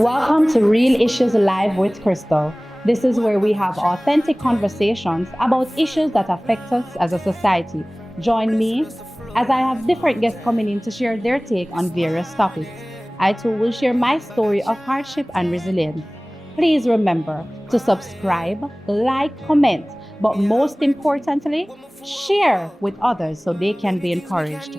Welcome to Real Issues Live with Crystal. This is where we have authentic conversations about issues that affect us as a society. Join me as I have different guests coming in to share their take on various topics. I too will share my story of hardship and resilience. Please remember to subscribe, like, comment, but most importantly, share with others so they can be encouraged.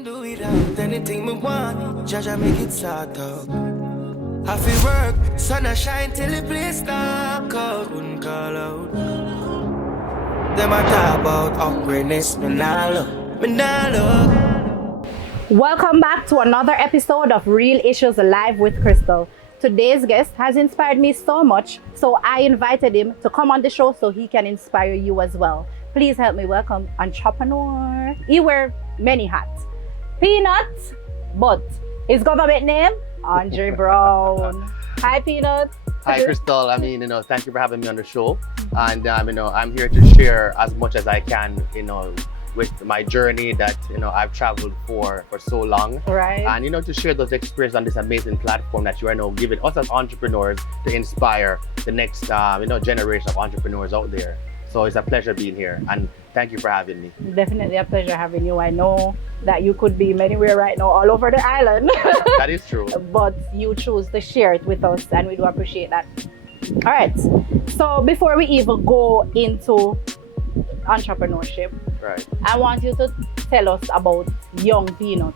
I feel work, sun a shine till the place dark out. Wouldn't call out. Them a talk about awkwardness, me nah look. Welcome back to another episode of Real Issues Live with Crystal. Today's guest has inspired me so much, so I invited him to come on the show so he can inspire you as well. Please help me welcome entrepreneur. He wears many hats. Pnut, but his government name, Andre Brown. Hi, Pnut. Hi, Crystal. Thank you for having me on the show. And, I'm here to share as much as I can, with my journey that, I've traveled for so long. Right. And, to share those experiences on this amazing platform that you are now giving us as entrepreneurs to inspire the next, generation of entrepreneurs out there. So it's a pleasure being here. And thank you for having me. Definitely a pleasure having you. I know that you could be anywhere right now, all over the island. That is true. But you choose to share it with us, and we do appreciate that. All right. So before we even go into entrepreneurship, right, I want you to tell us about young Pnut.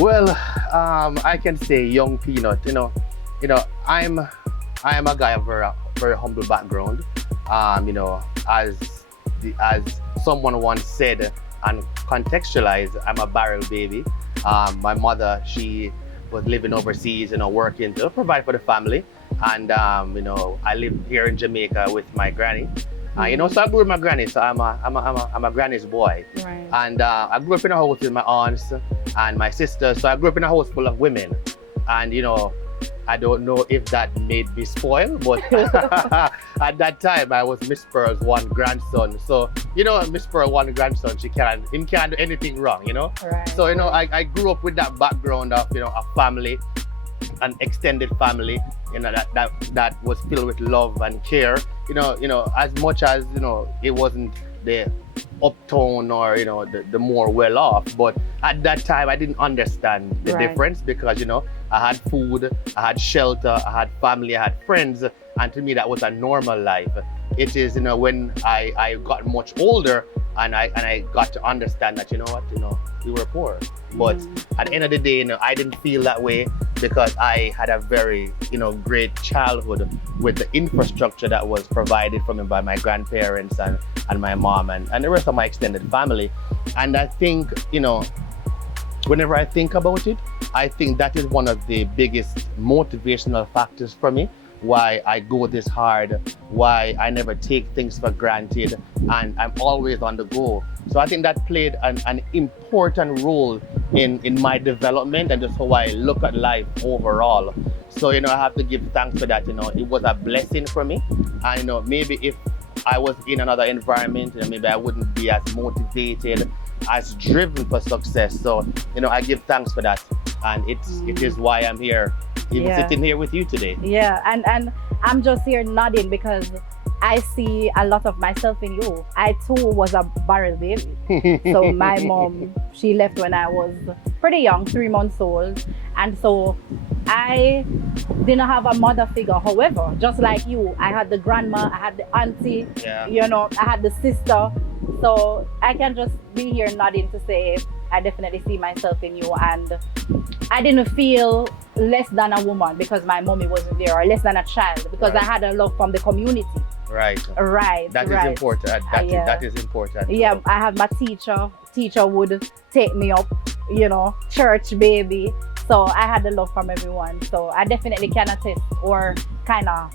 Well, I can say young Pnut. I'm a guy of a very humble background. As someone once said and contextualized, I'm a barrel baby. My mother, she was living overseas, working to provide for the family. And, I live here in Jamaica with my granny. So I grew with my granny, so I'm a granny's boy. Right. And I grew up in a house with my aunts and my sisters. So I grew up in a house full of women. And, I don't know if that made me spoiled, but at that time I was Miss Pearl's one grandson. So, Miss Pearl one grandson, he can't do anything wrong, Right. So, I grew up with that background of, a family, an extended family, that was filled with love and care. As much as, it wasn't the uptown or, the more well off, but at that time I didn't understand the difference because, I had food, I had shelter, I had family, I had friends, and to me that was a normal life. It is, when I got much older and I got to understand that, we were poor. But at the end of the day, I didn't feel that way because I had a very, great childhood with the infrastructure that was provided for me by my grandparents and my mom and the rest of my extended family. And I think, whenever I think about it, I think that is one of the biggest motivational factors for me, why I go this hard, why I never take things for granted, and I'm always on the go. So I think that played an important role in my development and just how I look at life overall. So, I have to give thanks for that. It was a blessing for me. And, maybe if I was in another environment, maybe I wouldn't be as motivated, as driven for success. So, I give thanks for that. And it is why I'm here, sitting here with you today. Yeah, and I'm just here nodding because I see a lot of myself in you. I too was a barrel baby. So my mom, she left when I was pretty young, 3 months old. And so I didn't have a mother figure. However, just like you, I had the grandma, I had the auntie, I had the sister. So I can just be here nodding to say, I definitely see myself in you. And I didn't feel less than a woman because my mommy wasn't there, or less than a child because I had a love from the community. Right. That is important. That is important. Yeah, I have my teacher. Teacher would take me up, church baby. So I had the love from everyone. So I definitely can attest or kind of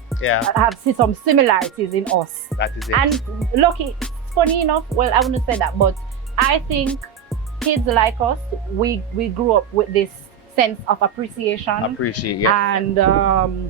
have some similarities in us. That is it. And lucky, funny enough, well, I wouldn't say that, but I think kids like us, we grew up with this sense of appreciation. And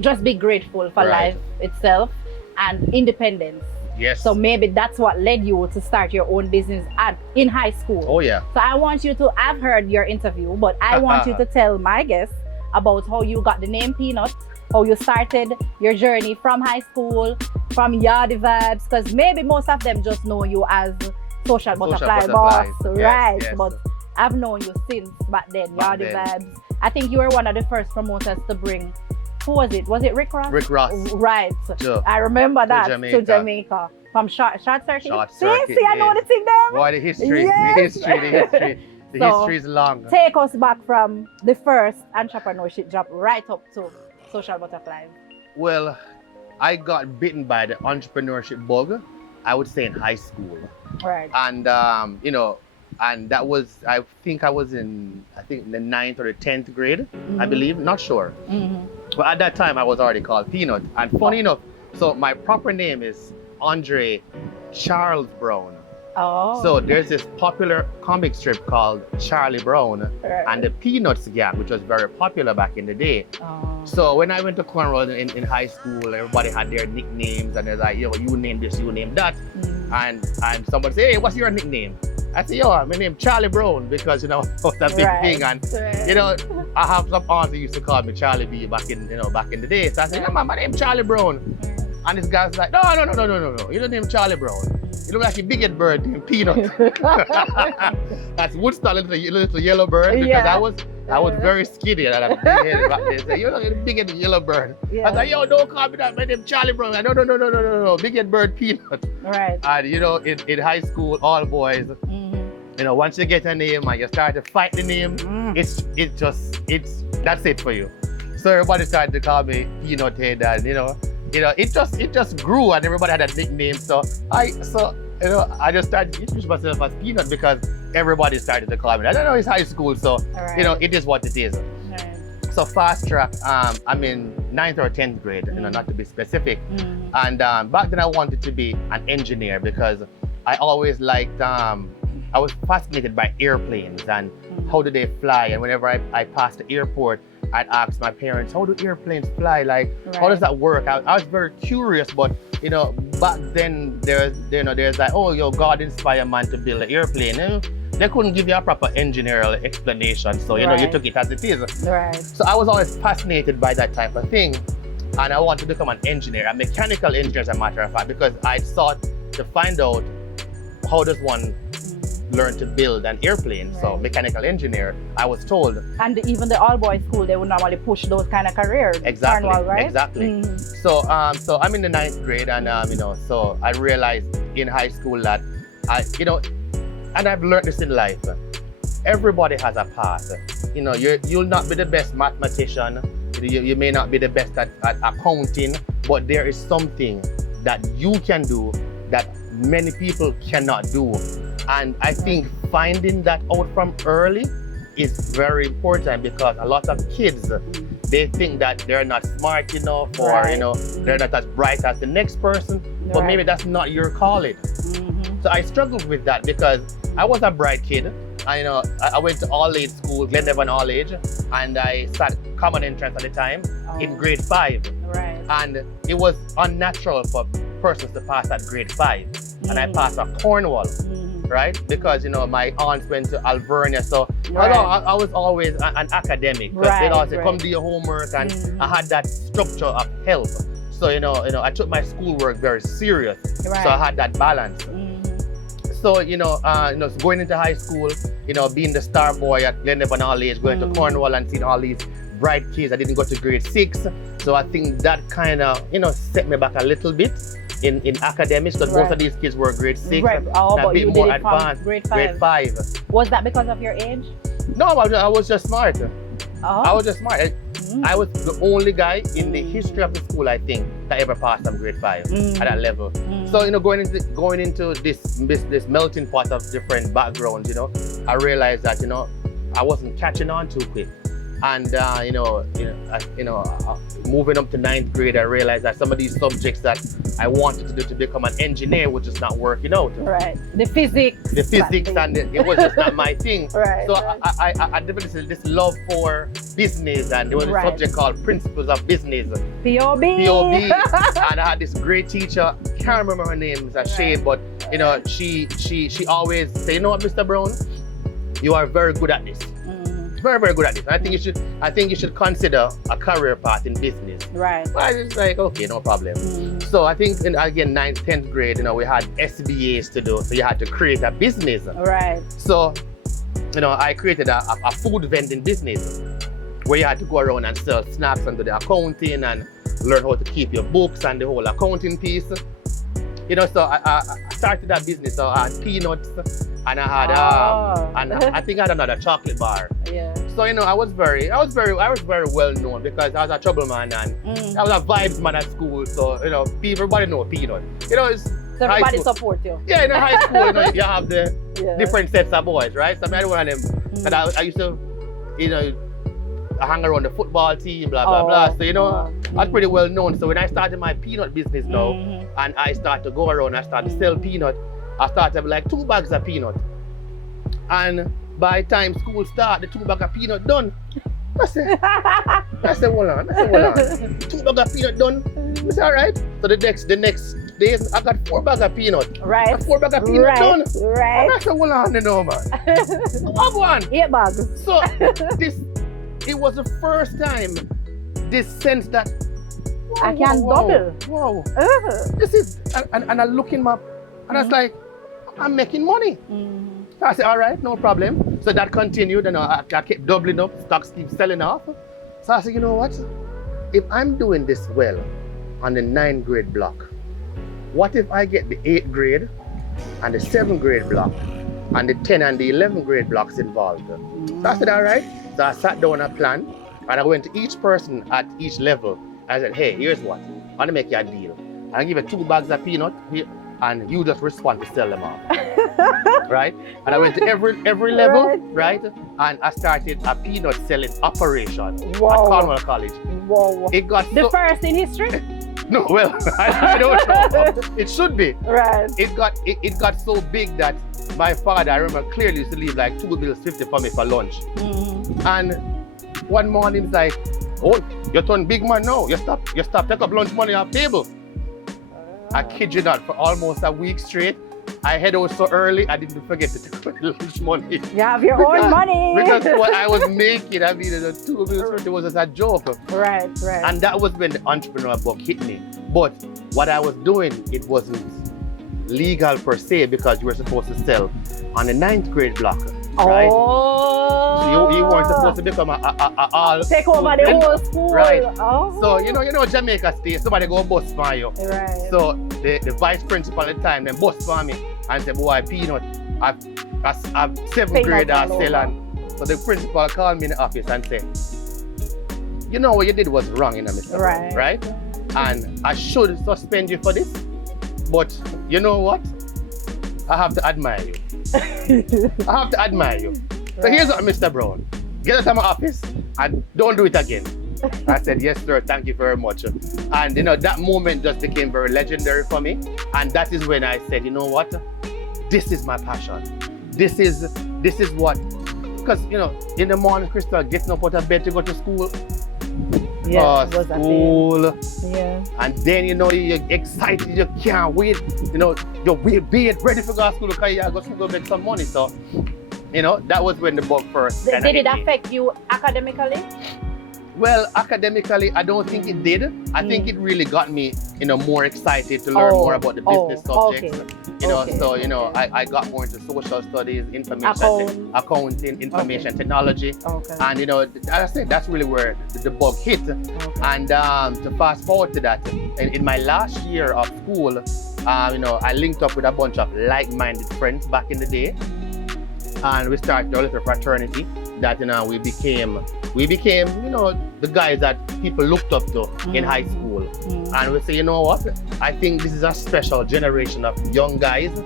just be grateful for life itself and independence. Yes. So maybe that's what led you to start your own business in high school. Oh yeah. So I want you to, I've heard your interview, but I want you to tell my guests about how you got the name Pnut, how you started your journey from high school, from Yardy Vibes, because maybe most of them just know you as Social Butterfly Boss, right? Yes. But I've known you since back then, Yardy Vibes. I think you were one of the first promoters to bring, who was it? Was it Rick Ross? Rick Ross. Right. Yeah. I remember that, Jamaica. to Jamaica. From Short Circuit. Short See, Circuit, I know yes. the thing there. Boy, the history, Yes. the So, history is long. Take us back from the first entrepreneurship job right up to Social Butterflies. Well, I got bitten by the entrepreneurship bug, I would say in high school. Right. And, you know, and that was, I think I was in, the 9th or the 10th grade, I believe, not sure. But at that time, I was already called Pnut. And funny enough, so my proper name is Andre Charles Brown. Oh. So there's this popular comic strip called Charlie Brown and the Peanuts Gang, which was very popular back in the day. Oh. So when I went to Cornwall in high school, everybody had their nicknames, and they're like, yo, you name this, you name that. And somebody say, hey, what's your nickname? I say, yo, my name Charlie Brown, because, you know, it was a big thing. And, you know, I have some aunts who used to call me Charlie B back in the day. So I said, yeah, my name Charlie Brown. And this guy's like, no, you don't name Charlie Brown. You look like a big-head bird named Pnut. That's Woodstock, little yellow bird, because I was very skinny and I had a big head back then. So, you know, the big-head yellow bird. I was like, yo, don't call me that, my name Charlie Brown. Like, no, big-head bird Pnut. Right. And, you know, in high school, all boys, you know, once you get a name and you start to fight the name, that's it for you. So everybody started to call me Pnut Head, and, you know, it just grew, and everybody had a nickname. So I just started to introduce myself as Pnut because everybody started to call me. I don't know, it's high school, so you know, it is what it is. Right. So fast track, I'm in 9th or 10th grade, you know, not to be specific. And back then I wanted to be an engineer because I always liked, I was fascinated by airplanes and how do they fly. And whenever I passed the airport, I'd ask my parents, how do airplanes fly? Like, how does that work? I was very curious, but, you know, back then there's like, oh, yo, God inspired man to build an airplane. You know, they couldn't give you a proper engineering explanation. So, you know, you took it as it is. Right. So I was always fascinated by that type of thing. And I wanted to become an engineer, a mechanical engineer, as a matter of fact, because I sought to find out how does one learn to build an airplane. Right. So mechanical engineer, I was told. And even the all-boys school, they would normally push those kind of careers. Exactly. Cornwall, right? Exactly. So I'm in the 9th grade, and you know, so I realized in high school that you know, and I've learned this in life. Everybody has a path. You know, you'll not be the best mathematician. You may not be the best at accounting, but there is something that you can do that many people cannot do. And I think finding that out from early is very important, because a lot of kids, they think that they're not smart enough, or you know, they're not as bright as the next person, but maybe that's not your calling. So I struggled with that because I was a bright kid. I went to all-age school, Glenavon All-Age, and I sat common entrance at the time in grade 5. Right. And it was unnatural for persons to pass at grade 5. And I passed at Cornwall, right? Because, you know, my aunts went to Alvernia, so I was always an academic. Because they'd always say, come do your homework, and I had that structure of help. So, you know, I took my schoolwork very serious. So I had that balance. So, you know, going into high school, you know, being the star boy at Glenavon All-Age, going to Cornwall and seeing all these bright kids. I didn't go to grade 6. So I think that kind of, you know, set me back a little bit in academics, because most of these kids were grade 6 and a bit more advanced. Grade 5. Was that because of your age? No, I was just smart. I was just smart. I was the only guy in the history of the school, I think, that ever passed from grade 5 at that level. So, you know, going into this melting pot of different backgrounds, you know, I realized that, you know, I wasn't catching on too quick. And moving up to 9th grade, I realized that some of these subjects that I wanted to do to become an engineer was just not working out. Right. The physics. And it was just not my thing. Right. So I developed this love for business, and there was a subject called Principles of Business. POB. And I had this great teacher, can't remember her name, it's a shame, but you know, she always say, you know what, Mr. Brown, you are very good at this. very, very good at it. I think you should consider a career path in business. Right. But it's like, okay, no problem. So I think again, 9th, 10th grade, we had SBAs to do, so you had to create a business. Right. So, I created a food vending business where you had to go around and sell snacks and do the accounting and learn how to keep your books and the whole accounting piece. So I started that business. So I had peanuts and I had and I think I had another chocolate bar. Yeah. So I was very well known because I was a trouble man and I was a vibes man at school. So everybody know peanut. So everybody support you. Yeah, in high school you have the different sets of boys, right? So I had one of them. And I used to I hang around the football team, blah blah blah. So I was pretty well known. So when I started my peanut business now, and I started to go around, I started to sell peanut. I started with like 2 bags of peanut, and by the time school started, the 2 bags of peanut done. I said, hold on. 2 bags of peanut done. I said, all right. So the next days, I got 4 bags of peanut. Right. 4 bags of peanut done. Right. And I said, hold on, man. Come on. 8 bags. So it was the first time this sense that I can double. Wow. This is, and I look in my, and I was like, I'm making money. So I said, all right, no problem. So that continued, and I kept doubling up, stocks keep selling off. So I said, you know what? If I'm doing this well on the 9th grade block, what if I get the 8th grade and the 7th grade block and the 10th and the 11th grade blocks involved? So I said, all right. So I sat down a plan, and I went to each person at each level. I said, hey, here's what. I'm gonna make you a deal. I'll give you 2 bags of peanut, and you just respond to sell them off. Right? And I went to every level, right? And I started a peanut selling operation at Cornwall College. Wow. It got the first in history? No, well, I don't know. It should be. Right. It got so big that my father, I remember clearly, used to leave like $2.50 for me for lunch. And one morning he's like, oh, you turn big man now. You stop take up lunch money off table. I kid you not, for almost a week straight, I head out so early, I didn't forget to take out lunch money. You have your own money. Because what I was making, I mean, the $2.50 was just a joke. Right. And that was when the entrepreneur bug hit me. But what I was doing, it wasn't legal per se, because you were supposed to sell on the 9th grade block. Right? So you weren't supposed to become all take over the whole school. Right. So you know Jamaica State, somebody go bust for you. Right. So the vice principal at the time then bust for me and said, boy, peanut, I've 7th grade I sell. And so the principal called me in the office and said, you know what you did was wrong, Mr. Right? And I should suspend you for this, but you know what? I have to admire you. I have to admire you. So here's what, Mr. Brown. Get out of my office and don't do it again. I said, yes, sir, thank you very much. And that moment just became very legendary for me. And that is when I said, you know what? This is my passion. This is what, because in the morning, Crystal, getting up out of bed to go to school. Yeah, school. Yeah. And then you're excited, you can't wait. You're ready for go to school because you got to go make some money. So, that was when the bug first. Did it affect you academically? Well, academically, I don't think it did. I think it really got me, more excited to learn more about the business subjects. I got more into social studies, accounting, information technology. And as I said, that's really where the bug hit. And to fast forward to that, in my last year of school, I linked up with a bunch of like-minded friends back in the day, and we started a little fraternity that we became the guys that people looked up to in high school. And we say, you know what, I think this is a special generation of young guys,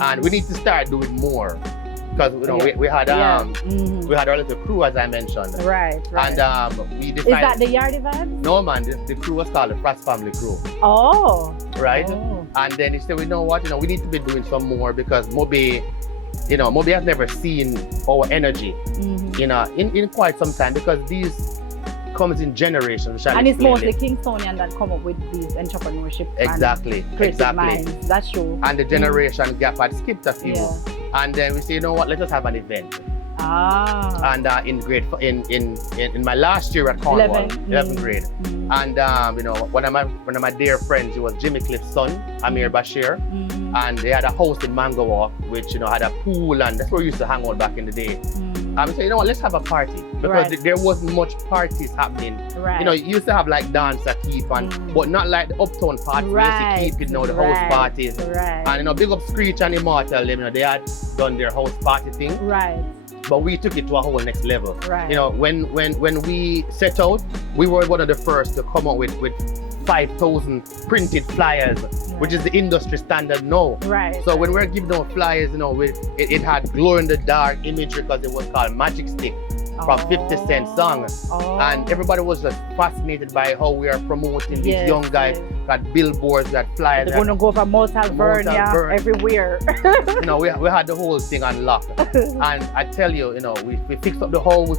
and we need to start doing more, because we had our little crew, as I mentioned. Right. And we decided. Is that the Yardie Vibes? No, man, the crew was called the Frost Family Crew. Right. And then he said, you know what, we need to be doing some more, because Moby has never seen our energy in quite some time, because these comes in generations. And it's mostly Kingstonian that come up with these entrepreneurship creative minds. That's true. And the generation gap had skipped a few. And then we say, you know what, let us have an event. And in my last year at Cornwall, 11th grade. And you know, one of my dear friends, he was Jimmy Cliff's son, Amir Bashir, and they had a house in Mangawa, which, you know, had a pool, and that's where we used to hang out back in the day. So you know what, let's have a party, because there wasn't much parties happening. You know, you used to have like dance at keep, and but not like the uptown parties where you used to keep, you know, the house parties. And you know, big up Screech and Immortal, you know, they had done their house party thing. But we took it to a whole next level. You know, when we set out, we were one of the first to come out with 5,000 printed flyers, which is the industry standard now. So when we're giving out flyers, you know, it had glow in the dark imagery, because it was called Magic Stick from 50 Cent song. And everybody was just fascinated by how we are promoting these young guys. Got billboards, got flyers. They're gonna go for Vernia everywhere. You know, we had the whole thing on lock. And I tell you, you know, we fixed up the house.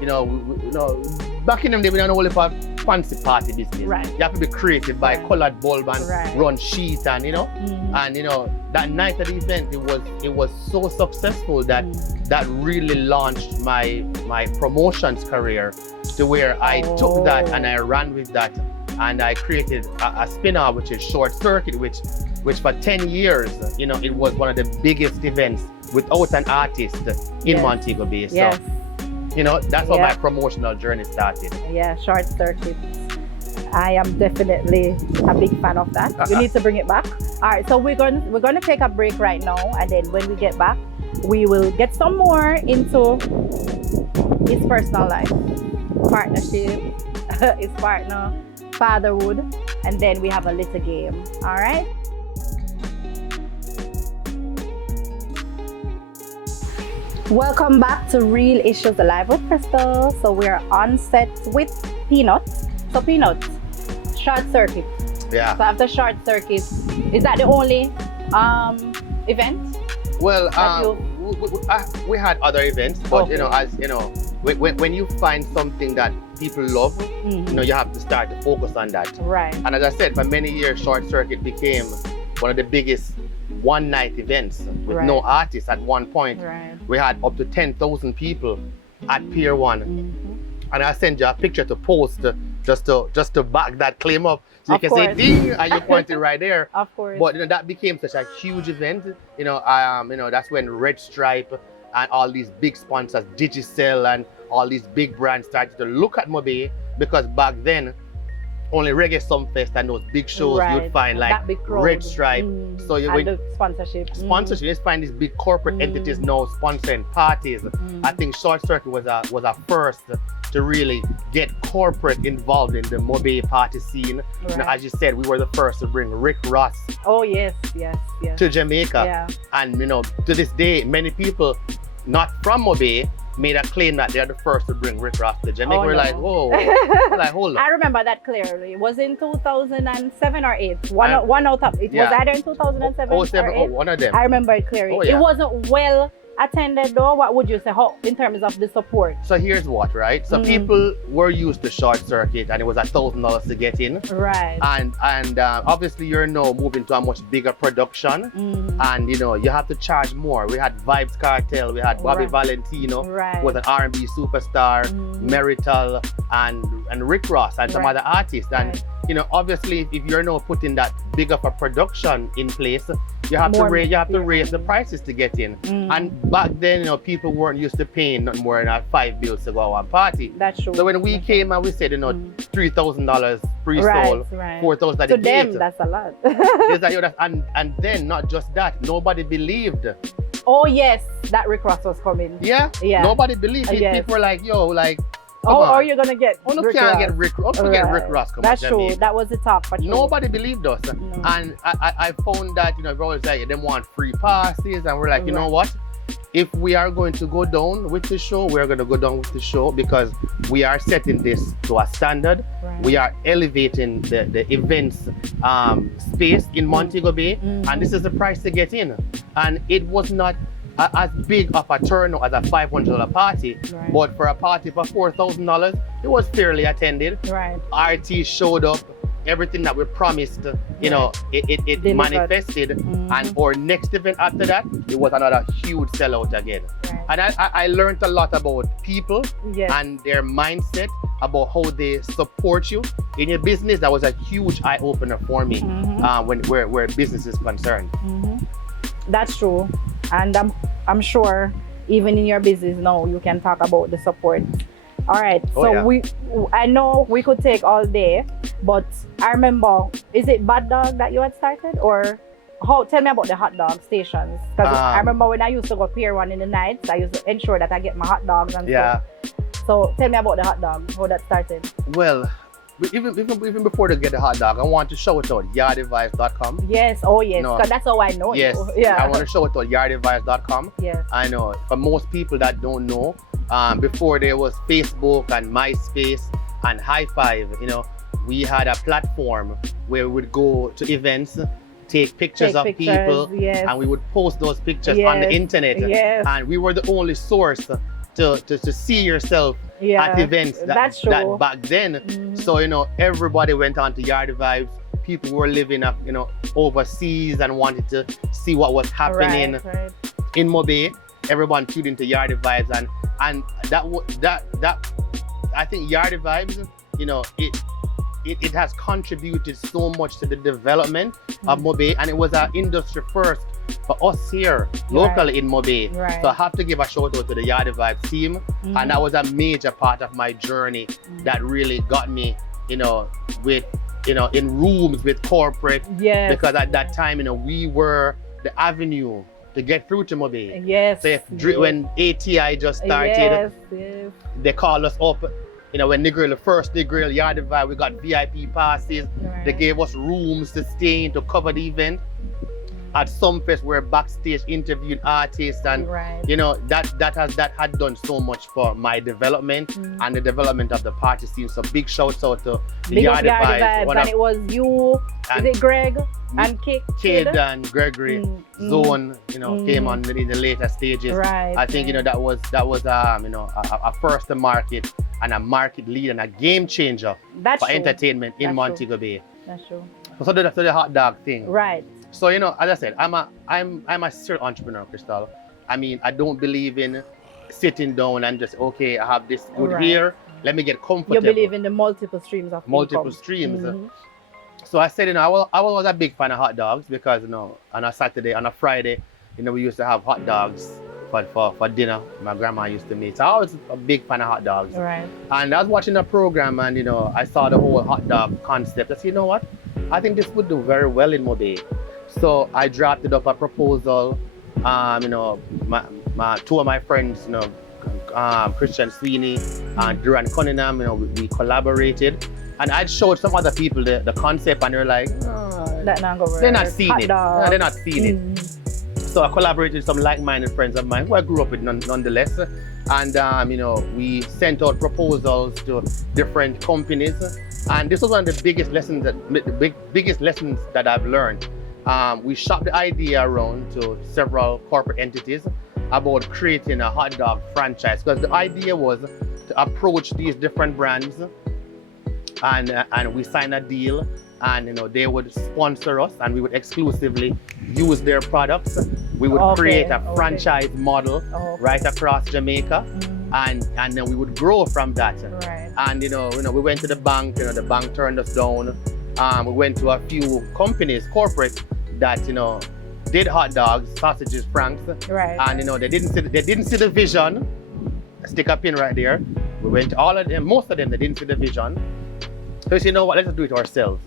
You know, back in them day, we don't only have fancy party business. You have to be creative, buy colored bulb and run sheets, and you know, and you know, that night at the event, it was so successful that that really launched my promotions career, to where I took that and I ran with that, and I created a spin-off, which is Short Circuit, which for 10 years, you know, it was one of the biggest events without an artist in Montego Bay. So, you know, that's how my promotional journey started. Short Circuit. I am definitely a big fan of that. You need to bring it back. All right, so we're going to take a break right now, and then when we get back, we will get some more into his personal life, partnership, his partner, fatherhood, and then we have a little game. All right. Welcome back to Real Issues Alive with Crystal. So we're on set with Pnut. So Pnut, Short Circuit. So after Short Circuit, is that the only event? Well, we had other events, but you know, as you know, when you find something that people love, you know, you have to start to focus on that. And as I said, for many years, Short Circuit became one of the biggest one-night events with no artists. At one point, we had up to 10,000 people at Pier 1. And I sent you a picture to post just to back that claim up, so you can say ding, and you point it right there. But you know, that became such a huge event. You know, that's when Red Stripe and all these big sponsors, Digicel and all these big brands started to look at Mobe, because back then, only Reggae Sumfest and those big shows you'd find like Red Stripe. So you and the sponsorship. You just find these big corporate entities now sponsoring parties. I think Short Circuit was a first to really get corporate involved in the Mobe party scene. You know, as you said, we were the first to bring Rick Ross to Jamaica. And you know, to this day, many people not from Mobe made a claim that they're the first to bring Rick Ross to Jamaica. We're like, whoa, like, hold on. I remember that clearly. It was in 2007 or 8. One out of it was either in 2007 or 8. One of them. I remember it clearly. It wasn't well attended though. What would you say, how, in terms of the support? So here's what, right? So people were used to Short Circuit, and it was $1,000 to get in. And obviously you're now moving to a much bigger production, and you know, you have to charge more. We had Vibes Cartel, we had Bobby Valentino, who was an R&B superstar, Merital, and Rick Ross, and some other artists. And you know, obviously, if you're now putting that big of a production in place, you have to raise the prices to get in. And back then, you know, people weren't used to paying nothing more than $5 to go to one party. That's true. So when we came and we said, you know, $3,000 pre-sold, $4,000 at the gate. To them, that's a lot. It's like, and then not just that, nobody believed. Oh yes, that Rick Ross was coming. Nobody believed it. People were like, yo, like, are you gonna get Rick Ross? Rick Ross come That's true. That was the talk. For sure. Nobody believed us. And I found that, you know, everyone's like, they want free passes, and we're like, you know what? If we are going to go down with the show, we're going to go down with the show, because we are setting this to a standard. We are elevating the events space in Montego Bay, and this is the price to get in. And it was not as big of a turnout as a $500 party, but for a party for $4,000, it was fairly attended. RT showed up, everything that we promised, you know, it Delivered. manifested. And our next event after that, it was another huge sellout again. Right. And I learned a lot about people Yes. and their mindset, about how they support you in your business. That was a huge eye opener for me where business is concerned. That's true, and I'm sure even in your business now you can talk about the support. All right, I know we could take all day, but I remember, is it Bad Dog that you had started, or tell me about the hot dog stations, because I remember when I used to go Pier 1 in the nights, I used to ensure that I get my hot dogs and stuff. So tell me about the hot dog, how that started. Well, even before they get the hot dog, I want to shout out yardadvice.com. Yes, oh yes, because that's how I know you. Yeah, I want to shout out yardadvice.com. Yes. I know, for most people that don't know, before there was Facebook and MySpace and High Five, you know, we had a platform where we would go to events, take pictures of people, and we would post those pictures on the internet. And we were the only source to see yourself at events that back then. So, you know, everybody went on to Yard Vibes. People were living up, you know, overseas and wanted to see what was happening in Mobe. Everyone tuned into Yard Vibes, and that I think Yard Vibes, you know, it has contributed so much to the development of Mobe, and it was an industry first for us here locally in Mobe. So I have to give a shout out to the Yard Vibes team, and that was a major part of my journey that really got me, you know, with, you know, in rooms with corporate, because at that time, you know, we were the avenue to get through to Mobe. So when ATI just started, they called us up. You know, when the first Negril Yard Vibe, we got VIP passes. They gave us rooms to stay in to cover the event. At some fest, we're backstage interviewing artists, and you know, that had done so much for my development and the development of the party scene. So big shouts out to the Yard Vibes. And it was you, is it Greg and Kid and Gregory Zone, you know, came on in the later stages. I think, you know, that was you know, a first to market and a market lead and a game changer for entertainment in Montego Bay. That's true. So the hot dog thing. So, you know, as I said, I'm a serial entrepreneur, Crystal. I mean, I don't believe in sitting down and just, okay, I have this good here, let me get comfortable. You believe in the multiple streams of multiple streams. So I said, you know, I was a big fan of hot dogs because, you know, on a Saturday, on a Friday, you know, we used to have hot dogs for dinner. My grandma used to make. So I was a big fan of hot dogs. And I was watching a program, and, you know, I saw the whole hot dog concept. I said, you know what? I think this would do very well in Mobe. So I drafted up a proposal. You know, my two of my friends, you know, Christian Sweeney and Duran Cunningham, you know, we collaborated. And I showed some other people the concept, and they're like, they're not seeing it. They're not seeing it. So I collaborated with some like-minded friends of mine who I grew up with nonetheless. And, you know, we sent out proposals to different companies. And this was one of the biggest lessons that I've learned. We shopped the idea around to several corporate entities about creating a hot dog franchise, because the idea was to approach these different brands, and we signed a deal, and, you know, they would sponsor us, and we would exclusively use their products. We would create a franchise model right across Jamaica, and then we would grow from that. And, you know, we went to the bank. You know, the bank turned us down. We went to a few companies, corporate, that, you know, did hot dogs, sausages, franks, and, you know, they didn't see the vision. Stick a pin right there. We went to all of them, most of them, they didn't see the vision. So, you know what, let's do it ourselves.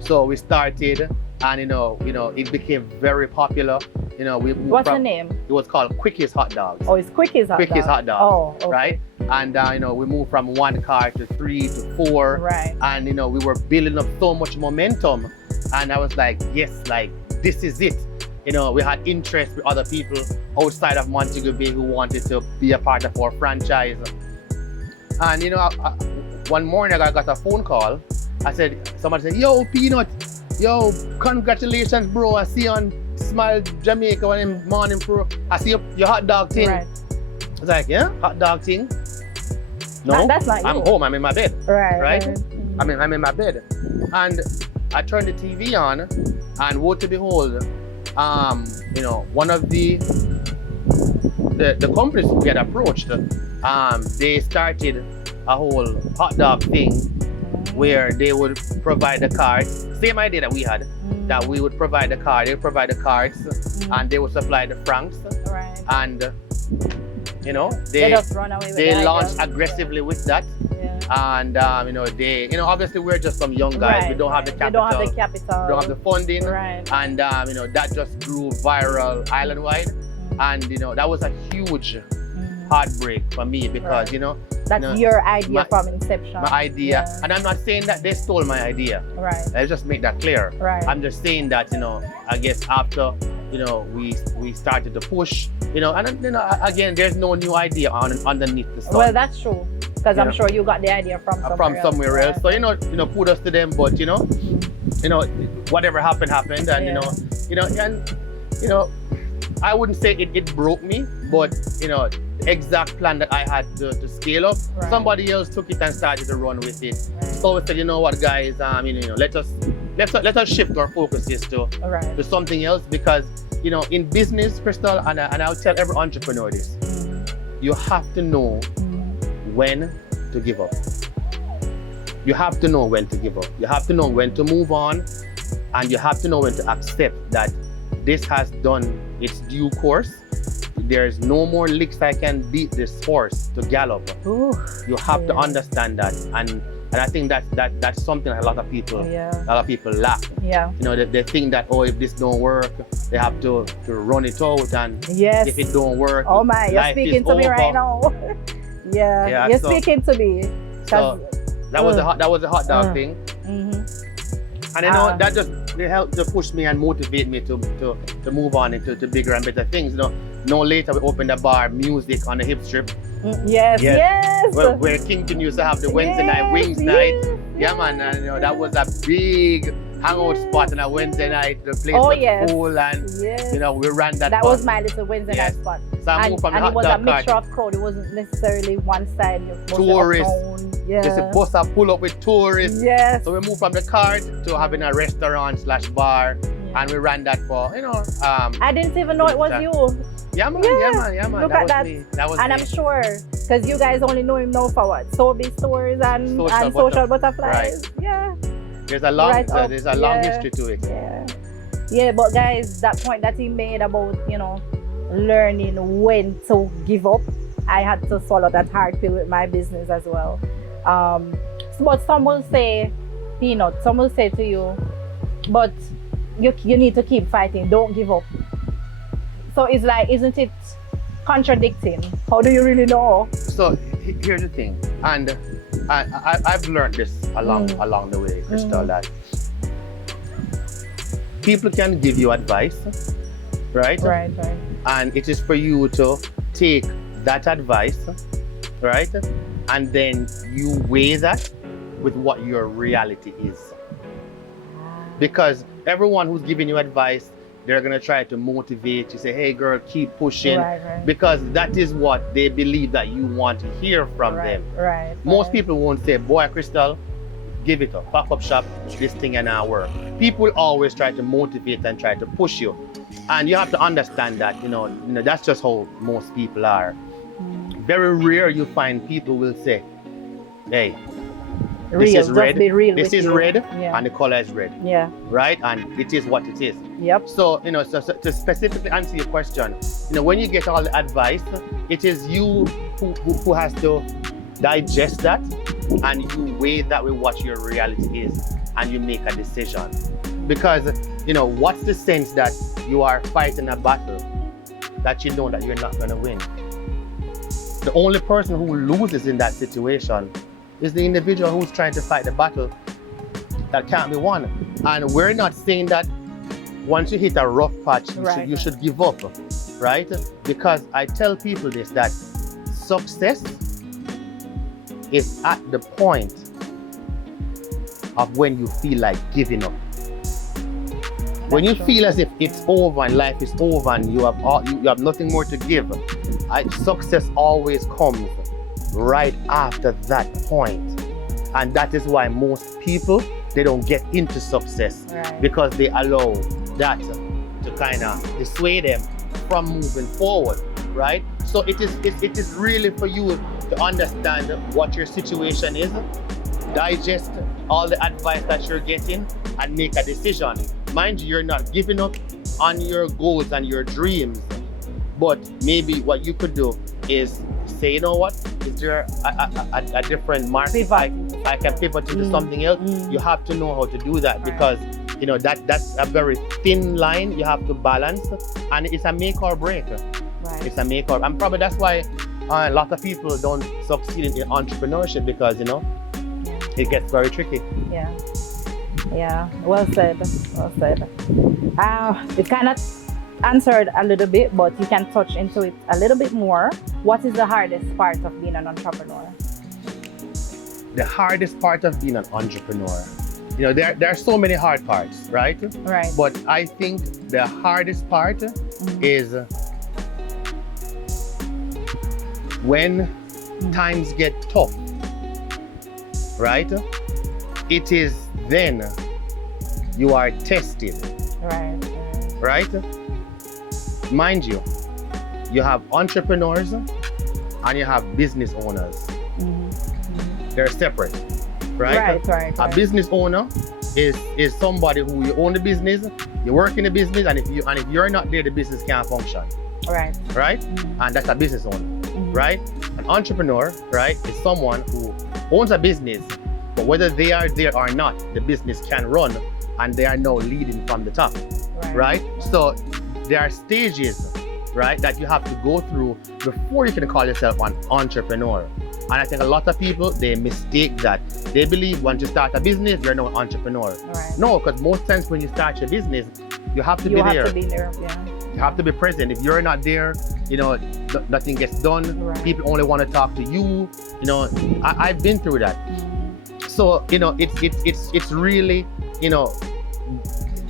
So we started, and, you know, it became very popular. You know, what's the name? It was called Quickies Hot Dogs. Oh, it's Quickies Hot Dogs. Quickies Hot Dogs. Right? And, you know, we moved from 1 car to 3 to 4. And, you know, we were building up so much momentum. And I was like, yes, like, this is it. You know, we had interest with other people outside of Montego Bay who wanted to be a part of our franchise. And, you know, one morning I got a phone call. Somebody said, yo, Pnut, yo, congratulations, bro. I see you on Smile Jamaica one in morning, bro. I see your hot dog thing. I was like, yeah, hot dog thing? No, that's not I'm you. home, I'm in my bed. Right. I'm in my bed. And I turned the TV on, and woe to behold, you know, one of the companies we had approached, they started a whole hot dog thing where they would provide the cards, same idea that we had, that we would provide the card, they would provide the cards, and they would supply the francs, Right. and you know, They just run away with they the launched ideas. aggressively with that, Yeah. and you know, obviously we're just some young guys, we don't have the capital, They don't have the capital. we don't have the funding, Right. and you know, that just grew viral island-wide, and you know, that was a huge heartbreak for me because Right. you know, That's no, your idea my- from inception. my idea, Yeah. and I'm not saying that they stole my idea. Right. Let's just make that clear. Right. I'm just saying that, you know, I guess after, you know, we started to push, you know, and you know, again, there's no new idea underneath the sun. Well, that's true. Because You I'm know, sure you got the idea from somewhere else. So you know, kudos to them. But you know, whatever happened, and Yeah. and you know, I wouldn't say it broke me, but you know, the exact plan that I had to scale up, Right. somebody else took it and started to run with it. Right. So we said, you know what, guys, you know, let us shift our focuses to Right. something else, because you know, in business, Crystal, and I'll tell every entrepreneur this, you have to know when to give up. You have to know when to give up. You have to know when to move on, and you have to know when to accept that this has done its due course. There's no more licks I can beat this horse to gallop. Ooh. You have to Yeah. understand that, and I think that's something a lot of people lack. Yeah. You know, they think that, oh, if this don't work, they have to run it out, and Yes. if it don't work, Oh my, you're life speaking is to me over. right now. Yeah. Yeah, You're so- speaking to me. So that was a hot dog thing. Mhm. And you know, that just helped to push me and motivate me to move on into bigger and better things. You know, no later we opened a bar, music on the hip strip, Yes. Yes. Yes. where Kington used to have the Wednesday night wings Yes, night. yes, Yeah, man, and you know, that was a big hangout spot on a Wednesday night. The place Oh, was yes. full, and Yes. you know, we ran that. That bus. was my little Wednesday Yes. night spot. So I moved from the And it hot was a dog mixture cart. of crowd. It wasn't necessarily one side. It was Tourists. uptown. Yeah. Just a bus that pull up with tourists. Yes. So we moved from the cart to having a restaurant/bar, Yeah. and we ran that for, you know, I didn't even know it was you. Yeah, man. Look that at was that. me. That was And me. I'm sure, because you guys only know him now for what? Sobe Stories and Social Social Butterflies. Yeah. There's a long, Right up, there's a long yeah. history to it. Yeah. Yeah, but guys, that point that he made about, you know, learning when to give up, I had to swallow that hard pill with my business as well. But some will say, Pnut, some will say to you, but you need to keep fighting, don't give up. So it's like, isn't it contradicting? How do you really know? So here's the thing, and I've learned this along the way, Crystal, that people can give you advice, right? Right. And it is for you to take that advice, right? And then you weigh that with what your reality is. Because everyone who's giving you advice, they're gonna try to motivate you, say, hey girl, keep pushing. Right. Because that is what they believe that you want to hear from them. Right. Most people won't say, boy, Crystal, give it up, pack up shop, this thing and our work. People always try to motivate and try to push you. And you have to understand that, you know, that's just how most people are. Very rare you find people will say, hey, this is red, this is red, and the color is red. Yeah. Right? And it is what it is. Yep. So, you know, so to specifically answer your question, you know, when you get all the advice, it is you who has to digest that, and you weigh that with what your reality is, and you make a decision. Because, you know, what's the sense that you are fighting a battle that you know that you're not going to win? The only person who loses in that situation is the individual who's trying to fight the battle that can't be won. And we're not saying that once you hit a rough patch, you should give up, right? Because I tell people this, that success is at the point of when you feel like giving up. When you feel as if it's over and life is over and you have nothing more to give, success always comes right after that point. And that is why most people they don't get into success Right. because they allow that to kind of dissuade them from moving forward, right? So it is really for you to understand what your situation is, digest all the advice that you're getting, and make a decision. Mind you, you're not giving up on your goals and your dreams, but maybe what you could do is say, you know what, is there a different market Pivot. I can pivot into something else? You have to know how to do that, because you know that's a very thin line you have to balance, and it's a make or break. Right. It's a make or, and probably that's why a lot of people don't succeed in entrepreneurship, because you know it gets very tricky. Yeah. Yeah. Well said. Well said. It kind of answered a little bit, but you can touch into it a little bit more. What is the hardest part of being an entrepreneur? The hardest part of being an entrepreneur, you know, there are so many hard parts, right? Right. But I think the hardest part is when times get tough, right? It is then you are tested, Right. right? Mind you, you have entrepreneurs and you have business owners. They're separate, right? Right. A business owner is somebody who, you own the business, you work in the business, and if you're not there, the business can't function. Right. Right? And that's a business owner, right? An entrepreneur, right, is someone who owns a business, but whether they are there or not, the business can run, and they are now leading from the top, right? So there are stages, right, that you have to go through before you can call yourself an entrepreneur. And I think a lot of people, they mistake that. They believe once you start a business, you're now an entrepreneur. Right. No, because most times when you start your business, you have to be You there. have to be there. Yeah. You have to be present. If you're not there, you know, nothing gets done. Right. People only want to talk to you. You know, I've been through that. So, you know, it's really, you know,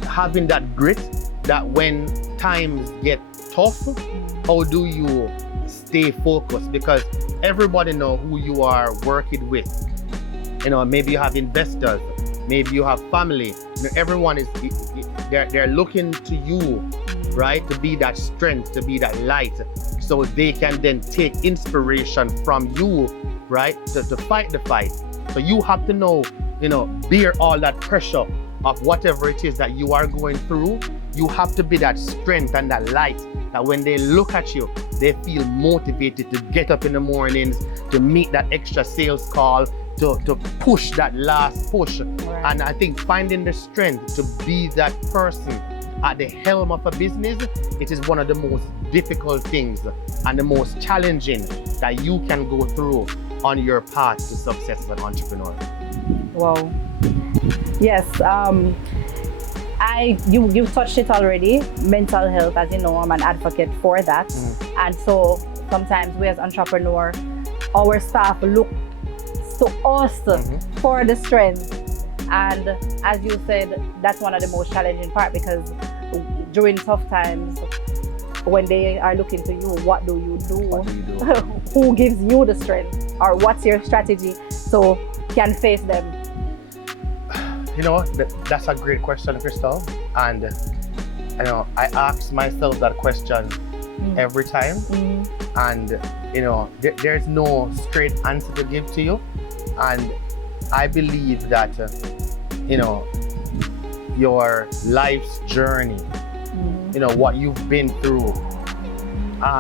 having that grit, that when times get tough, how do you stay focused? Because everybody know who you are working with. You know, maybe you have investors, maybe you have family. You know, everyone is, they're looking to you, right, to be that strength, to be that light, so they can then take inspiration from you, right, to fight the fight. So you have to know, you know, bear all that pressure of whatever it is that you are going through. You have to be that strength and that light, that when they look at you, they feel motivated to get up in the mornings, to meet that extra sales call, to push that last push. Right. And I think finding the strength to be that person at the helm of a business, it is one of the most difficult things and the most challenging that you can go through on your path to success as an entrepreneur. Wow. Yes. You touched it already. Mental health, as you know, I'm an advocate for that. And so sometimes we as entrepreneurs, our staff look to us for the strength. And as you said, that's one of the most challenging part, because during tough times, when they are looking to you, what do you do? What do you do? Who gives you the strength? Or what's your strategy so can face them? You know, that's a great question, Crystal. And you know, I ask myself that question every time. And you know, there's no straight answer to give to you. And I believe that you know, your life's journey, you know, what you've been through,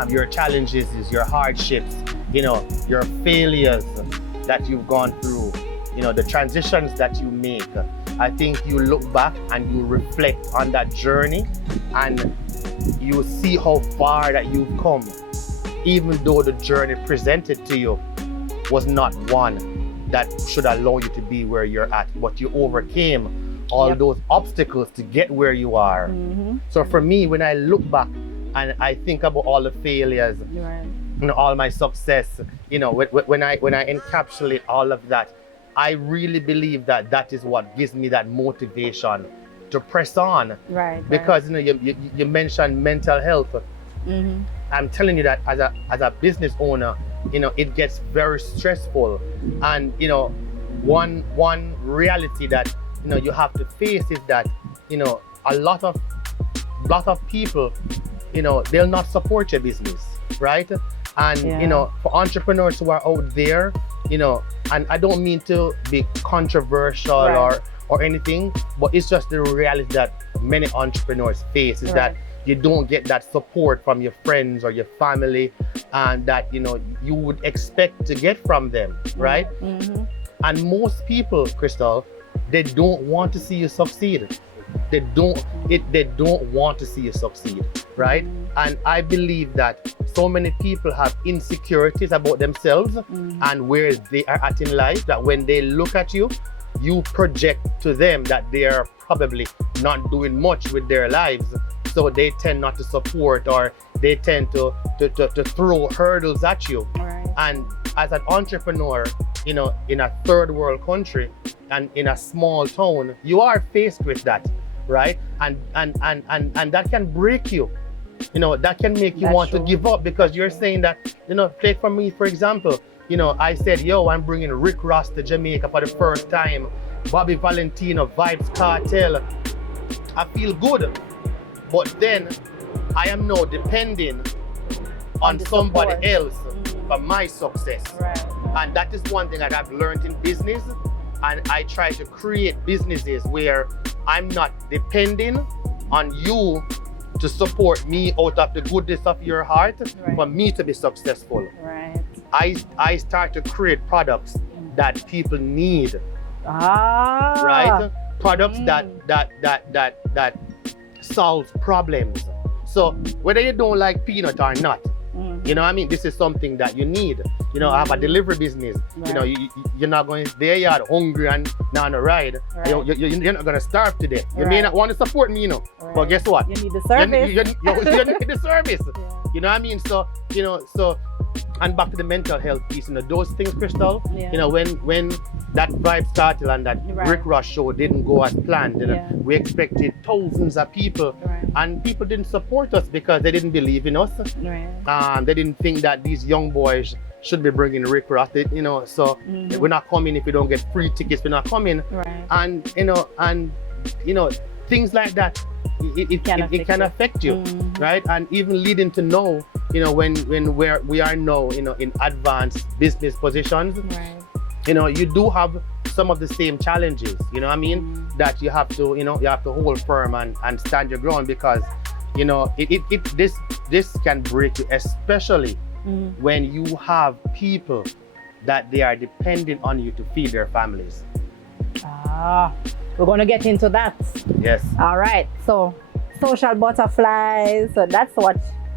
your challenges, your hardships, you know, your failures that you've gone through, you know, the transitions that you make. I think you look back and you reflect on that journey, and you see how far that you've come, even though the journey presented to you was not one that should allow you to be where you're at, but you overcame all those obstacles to get where you are. So for me, when I look back and I think about all the failures, you know, all my success, you know, when I encapsulate all of that, I really believe that that is what gives me that motivation to press on. Because you know, you mentioned mental health. I'm telling you that as a business owner, you know, it gets very stressful. And you know, one reality that you have to face is that, a lot of people, they'll not support your business, right? And, for entrepreneurs who are out there, and I don't mean to be controversial or anything, but it's just the reality that many entrepreneurs face is that you don't get that support from your friends or your family, and that, you would expect to get from them, right? And most people, Crystal, they don't want to see you succeed. They don't want to see you succeed, right? And I believe that so many people have insecurities about themselves and where they are at in life, that when they look at you, you project to them that they are probably not doing much with their lives. So they tend not to support, or they tend to throw hurdles at you. And as an entrepreneur, in a third world country and in a small town, you are faced with that, right? And that can break you. That can make you want to give up, because you're saying that, take for me, for example, I said, yo, I'm bringing Rick Ross to Jamaica for the first time, Bobby Valentino, Vibes Cartel. I feel good. But then I am now depending on somebody else for my success. And that is one thing that I've learned in business. And I try to create businesses where I'm not depending on you to support me out of the goodness of your heart for me to be successful. I start to create products that people need. Right? Products that solves problems. So whether you don't like peanut or not, this is something that you need. I have a delivery business. You're not going there, you're hungry and not on a ride. You're not going to starve to death. You may not want to support me, but guess what? You need the service. You need the service. You know what I mean? So, and back to the mental health piece, those things, Crystal, when that Vibes Cartel and that Rick Ross show didn't go as planned, we expected thousands of people, and people didn't support us because they didn't believe in us. They didn't think that these young boys should be bringing Rick Ross, so we're not coming if we don't get free tickets, we're not coming. And, things like that, it can affect you, right? And even leading to know, when we are now, in advanced business positions, you do have some of the same challenges, that you have to, you have to hold firm and stand your ground, because, this can break you, especially when you have people that they are depending on you to feed their families. We're going to get into that. Yes. All right. So, Social Butterflies. So that's what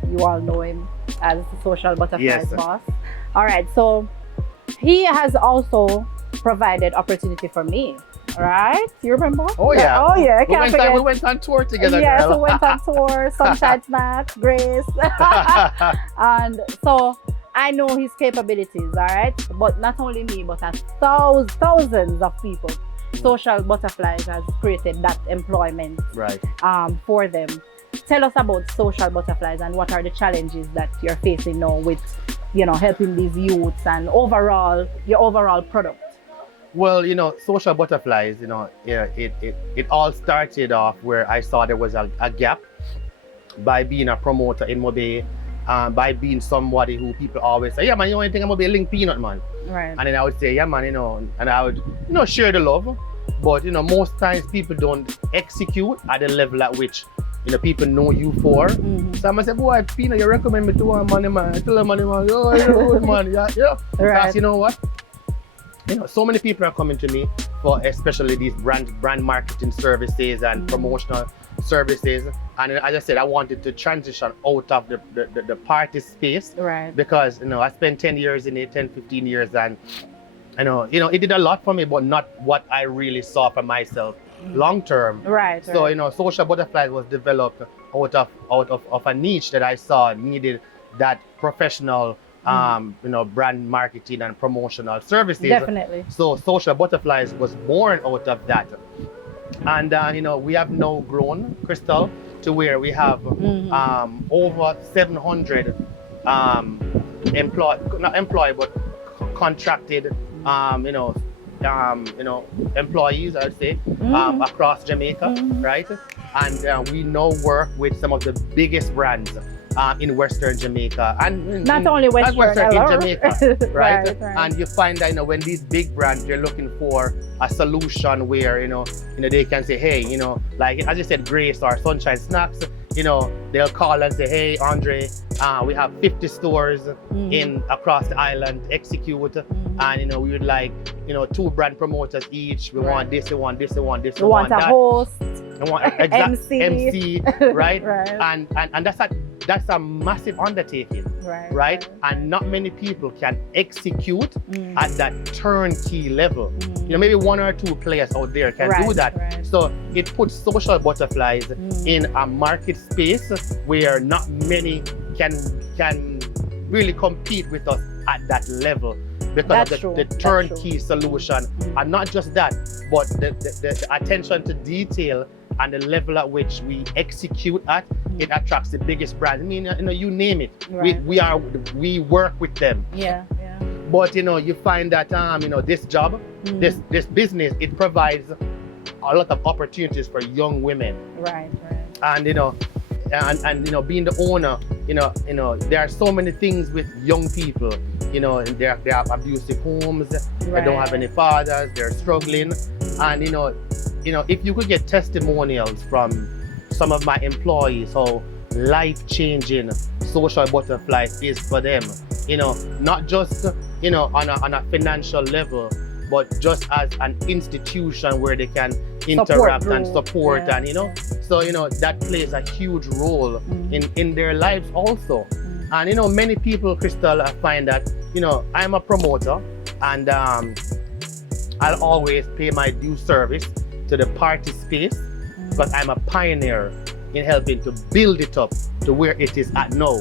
you all know him as, the Social Butterflies boss. All right. So, he has also provided opportunity for me. Right? You remember? Oh yeah. Oh yeah. I can't forget. We went on tour together. Yeah, girl. so we went on tour. Sunshine Snacks, Grace. And so I know his capabilities, all right? But not only me, but thousands of people. Social Butterflies has created that employment for them. Tell us about Social Butterflies and what are the challenges that you're facing now with, helping these youths and your overall product. Well, Social Butterflies, it all started off where I saw there was a gap by being a promoter in Mobay, by being somebody who people always say, yeah man, anything I'm Mobay, link peanut man. Right. And then I would say, yeah man, and I would, share the love. But, most times people don't execute at the level at which, people know you for. So I'm gonna say, boy, Peanut, you recommend me to one money man. I tell them money man, oh, you're good man, yeah. Right. Because you know what? So many people are coming to me for especially these brand marketing services and promotional services. And as I said, I wanted to transition out of the party space. Right. Because, I spent 10 years in it, 10, 15 years, and it did a lot for me, but not what I really saw for myself long term. Right. So, Social Butterflies was developed out of a niche that I saw needed that professional brand marketing and promotional services. Definitely. So Social Butterflies was born out of that. And we have now grown, Crystal, to where we have over 700 contracted you know, employees, I'd say, across Jamaica, right? And we now work with some of the biggest brands in Western Jamaica, and not only Western, in Jamaica, right? Right. And you find that, you know, when these big brands, they're looking for a solution where, you know, they can say, hey, you know, like as you said, Grace or Sunshine Snacks, you know, they'll call and say, hey, Andre, we have 50 stores in across the island, execute, and, you know, we would like, you know, 2 brand promoters each. We want this, we want this, we want this, we want a that. host, We want MC, right? Right. And that's a massive undertaking, right? And not many people can execute at that turnkey level. You know, maybe 1 or 2 players out there can do that. Right. So it puts Social Butterflies in a market space where not many can really compete with us at that level because of the turnkey solution. And not just that, but the attention to detail and the level at which we execute at, it attracts the biggest brands. I mean, you know, you name it. Right. We work with them. Yeah. But, you know, you find that you know, this job, this business, it provides a lot of opportunities for young women. Right. And, you know, and you know, being the owner, you know, there are so many things with young people. You know, they have abusive homes. They don't have any fathers. They're struggling. And, you know, if you could get testimonials from some of my employees, how life-changing Social Butterflies is for them. You know, not just, you know, on a financial level, but just as an institution where they can interact and support, and, you know, so, you know, that plays a huge role in their lives also. And, you know, many people, Crystal, find that, you know, I'm a promoter, and I'll always pay my due service to the party space because I'm a pioneer in helping to build it up to where it is at now.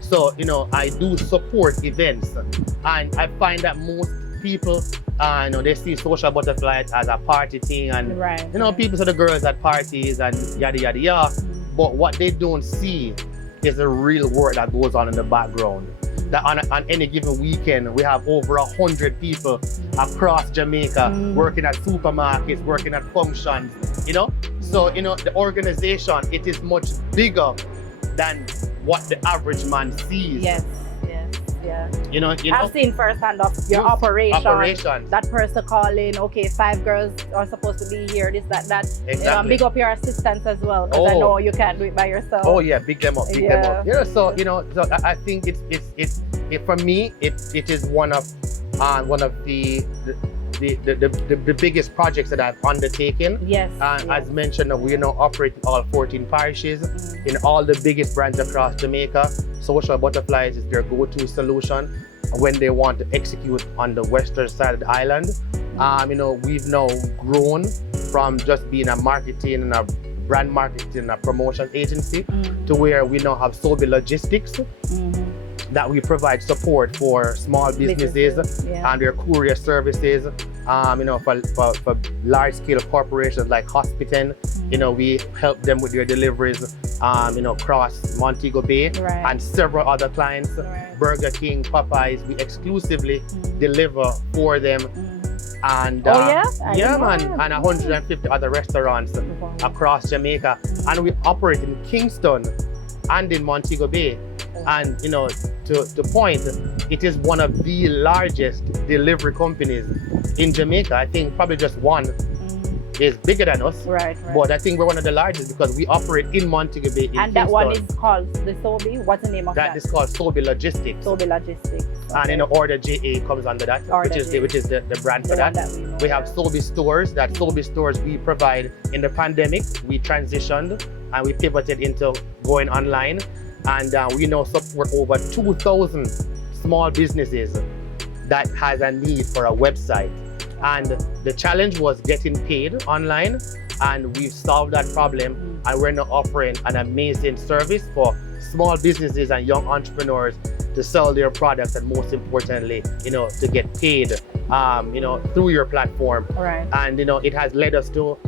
So, you know, I do support events, and I find that most people, you know, they see Social Butterflies as a party thing, and you know, people see the girls at parties and yada yada yada. But what they don't see is the real work that goes on in the background. That on any given weekend, we have over 100 people across Jamaica working at supermarkets, working at functions, you know? So, you know, the organization, it is much bigger than what the average man sees. Yes. You know, I've seen firsthand of your operation. That person calling, okay, 5 girls are supposed to be here, this, that. Exactly. You know, big up your assistants as well, because I know you can't do it by yourself. Oh yeah, big them up. Yeah, so, you know, so I think it's for me, it is one of the biggest projects that I've undertaken. Yes. As mentioned, we now operate in all 14 parishes, in all the biggest brands across Jamaica. Social Butterflies is their go-to solution when they want to execute on the western side of the island. You know, we've now grown from just being a marketing and a brand marketing and a promotion agency to where we now have Sobe Logistics, that we provide support for small businesses and their courier services. You know, for large-scale corporations like Hospital, you know, we help them with their deliveries, you know, across Montego Bay and several other clients. Burger King, Popeyes, we exclusively deliver for them. And and 150 other restaurants across Jamaica. And we operate in Kingston and in Montego Bay. And, you know, to point, it is one of the largest delivery companies in Jamaica. I think probably just one is bigger than us. Right. But I think we're one of the largest because we operate in Montego Bay. And that one is called the Sobe. What's the name of that? That is called Sobe Logistics. Sobe Logistics. Okay. And, you know, Order JA comes under that, which is the brand for that. We have Sobe stores. That Sobe stores we provide in the pandemic. We transitioned and we pivoted into going online. And we now support over 2,000 small businesses that has a need for a website. And the challenge was getting paid online, and we've solved that problem. And we're now offering an amazing service for small businesses and young entrepreneurs to sell their products, and most importantly, you know, to get paid, you know, through your platform. And, you know, it has led us to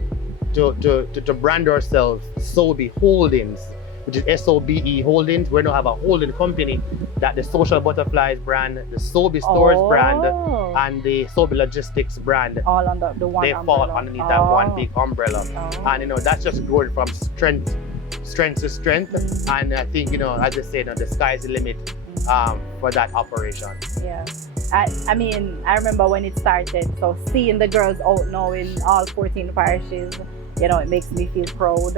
brand ourselves Sobe Holdings, which is SOBE Holdings. We now have a holding company that the Social Butterflies brand, the Sobe Stores brand, and the Sobe Logistics brand. All under the one They umbrella. fall underneath that one big umbrella. And you know, that's just growing from strength to strength. And I think, you know, as I said, the sky's the limit for that operation. Yeah. I mean, I remember when it started, so seeing the girls out now in all 14 parishes, you know, it makes me feel proud.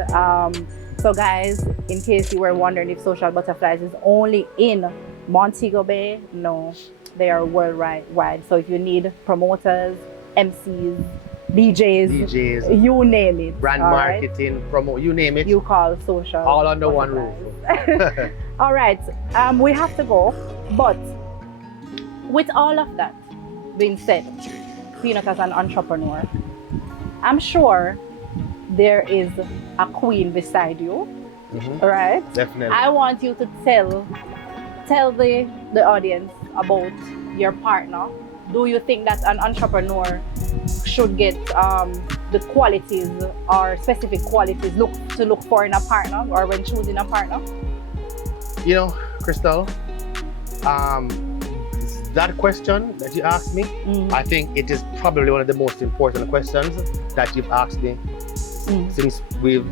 So guys, in case you were wondering if Social Butterflies is only in Montego Bay, no, they are worldwide. So if you need promoters, MCs, DJs, you name it. Brand marketing, promote, you name it. You call Social. All under one roof. All right, we have to go, but with all of that being said, Pnut as an entrepreneur, I'm sure there is a queen beside you, right? Definitely. I want you to tell the audience about your partner. Do you think that an entrepreneur should get the qualities or specific qualities to look for in a partner or when choosing a partner? You know, Crystal, that question that you asked me, I think it is probably one of the most important questions that you've asked me since we've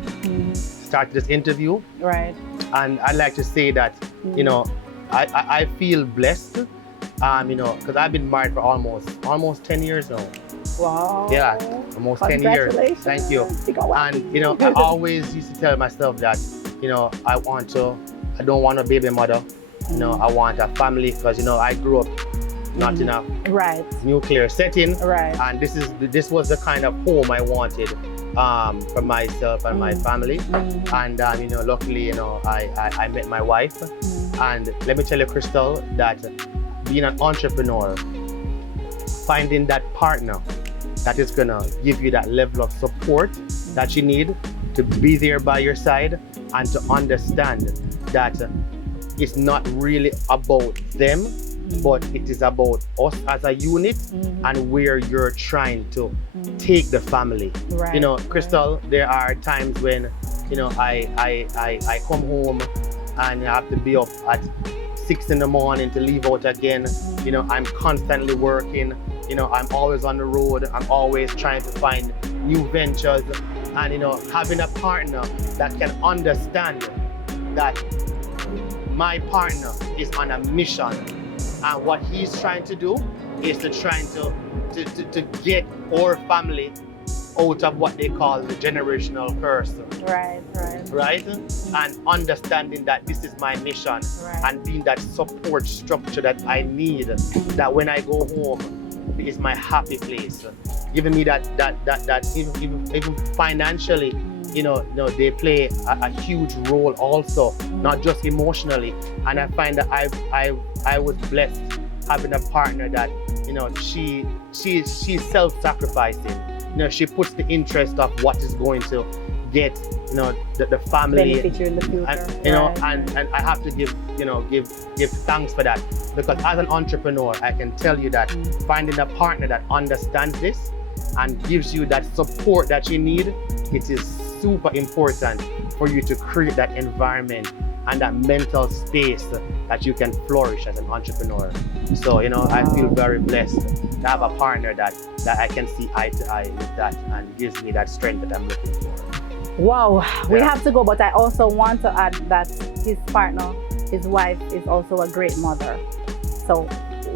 started this interview. Right. And I'd like to say that, you know, I feel blessed, you know, because I've been married for almost 10 years now. Wow. Yeah, almost 10 years. Thank you. And, you know, I always used to tell myself that, you know, I don't want a baby mother. You know, I want a family because, you know, I grew up not in a nuclear setting. Right. And this was the kind of home I wanted for myself and my family. And, you know, luckily, you know, I met my wife. And let me tell you, Crystal, that being an entrepreneur, finding that partner that is gonna give you that level of support that you need to be there by your side and to understand that it's not really about them, but it is about us as a unit and where you're trying to take the family. Right. You know, Crystal, there are times when, you know, I come home and I have to be up at 6 in the morning to leave out again. You know, I'm constantly working. You know, I'm always on the road. I'm always trying to find new ventures. And, you know, having a partner that can understand that my partner is on a mission, and what he's trying to do is to get our family out of what they call the generational curse. Right? And understanding that this is my mission and being that support structure that I need, that when I go home, it is my happy place. Giving me that even financially, you know, they play a huge role also, not just emotionally. And I find that I was blessed having a partner that, you know, she's self-sacrificing. You know, she puts the interest of what is going to get, you know, the family benefit you in the future. And, you know, and I have to give thanks for that, because as an entrepreneur, I can tell you that finding a partner that understands this and gives you that support that you need, it is super important for you to create that environment and that mental space that you can flourish as an entrepreneur. So, you know, I feel very blessed to have a partner that I can see eye to eye with that and gives me that strength that I'm looking for. Wow, we have to go, but I also want to add that his partner, his wife, is also a great mother. So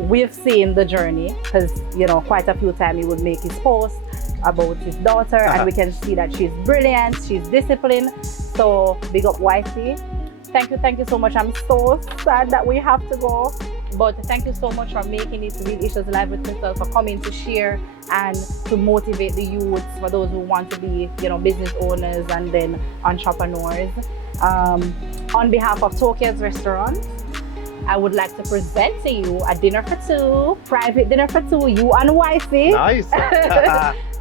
we've seen the journey, because, you know, quite a few times he would make his post about his daughter, and we can see that she's brilliant, she's disciplined. So big up wifey. Thank you so much. I'm so sad that we have to go, but thank you so much for making it Real Issues Live with Crystal, for coming to share and to motivate the youths, for those who want to be, you know, business owners and then entrepreneurs. On behalf of Tokyia's Restaurant, I would like to present to you a dinner for two, private dinner for two, you and wifey. Nice.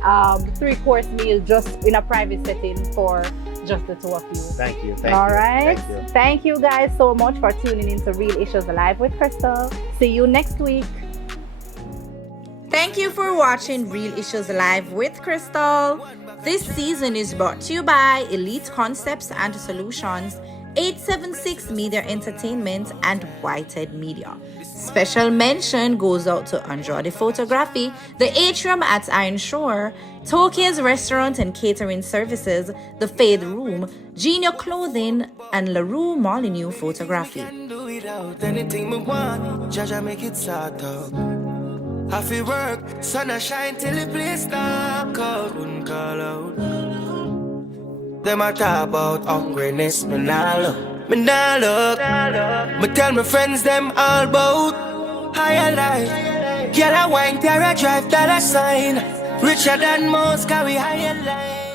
3-course meal just in a private setting for just the two of you. Thank you. All right. Thank you guys so much for tuning in to Real Issues Live with Crystal. See you next week. Thank you for watching Real Issues Live with Crystal. This season is brought to you by Elite Concepts and Solutions, 876 Media Entertainment, and Whitehead Media. Special mention goes out to Andrade Photography, the Atrium at Ironshore, Tokyo's Restaurant and Catering Services, the Faderoom, Genio Clothing, and Larue Molyneaux Photography. Do without anything we want, Jaja make it start out. I feel work, sun a shine till the place dark out. Couldn't call out. Them a talk about hungriness, me nah look, me nah look. Me tell my friends them all about higher life. Get a wine, carry a drive, dollar sign. Richer than most, carry higher life.